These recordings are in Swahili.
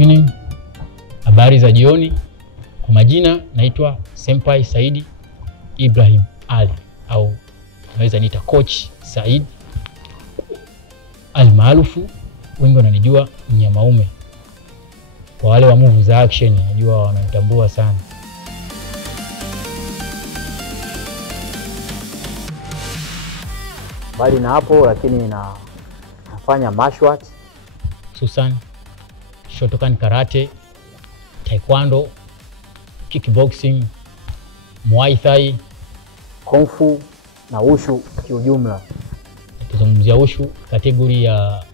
evening. Habari za jioni. Kwa majina naitwa Senpai Said Ibrahim Ali, au naweza niita Coach Said almaarufu, wengi wananijua Mnyamaume. Kwa wale wa movie za action najua wananitambua sana. Bali na hapo lakini nafanya martial arts, hususan Shotokan karate, taekwondo, kickboxing, muay thai, kung fu na wushu kiujumla. Tukizungumzia wushu, kategori ya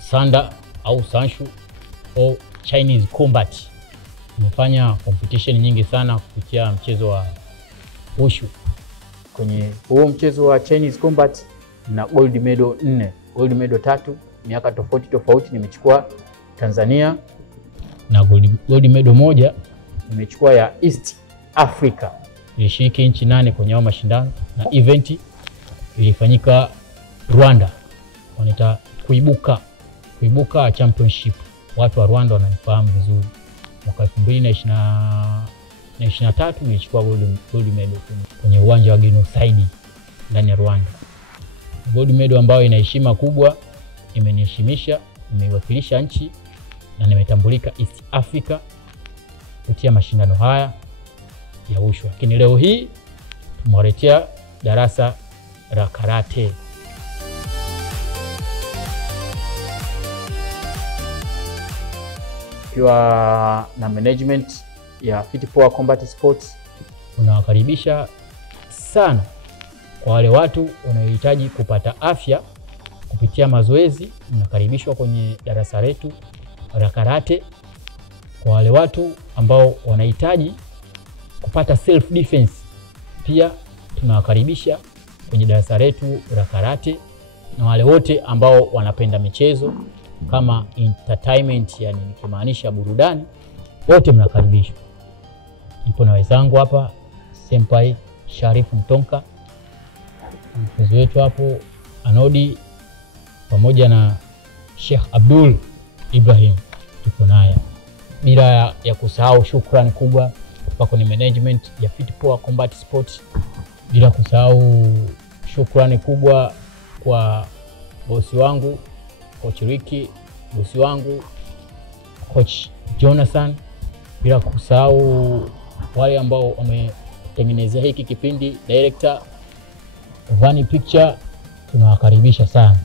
sanda au sanshu au Chinese combat. Nimefanya competition nyingi sana kupitia mchezo wa wushu. Kwenye huo mchezo wa Chinese combat na gold medal 4, gold medal 3 miaka tofauti nimechukua Tanzania, na gold medal 1 nimechukua ya East Africa. Nilishiriki nchi 8 kwenye hao mashindano, na event ilifanyika Rwanda, wanaita kuibuka championship. Watu wa Rwanda wananifahamu vizuri. Mwaka 2023 nilichukua gold medal kwenye uwanja wa Genocide ndani ya Rwanda. Gold medal ambayo ina heshima kubwa, imeniheshimisha, nimeiwakilisha nchi na nimetambulika East Africa kupitia mashindano haya ya wushu. Lakini leo hii tumewaletea darasa la karate. Kiwa na management ya Fit Power Combat Sports, unawakaribisha sana kwa wale watu wanaohitaji kupata afya kupitia mazoezi. Mnakaribishwa kwenye darasa letu la karate. Kwa wale watu ambao wanahitaji kupata self defense, pia tunawakaribisha kwenye darasa letu la karate. Na wale wote ambao wanapenda michezo kama entertainment, yani nikimaanisha burudani, wote mnakaribishwa. Nipo na wenzangu hapa, Senpai Sharifu Mtonka, mchezo wetu hapo Anodi, pamoja na Sheikh Abdul Ibrahim tuko naye. Bila ya kusahau shukrani kubwa kwa kwenye management ya Fit Power Combat Sports, bila kusahau shukrani kubwa kwa bosi wangu Coach Ricky, bosi wangu Coach Jonathan, bila kusahau wale ambao wametengenezea hiki kipindi, director Vani Picture, tunawakaribisha sana.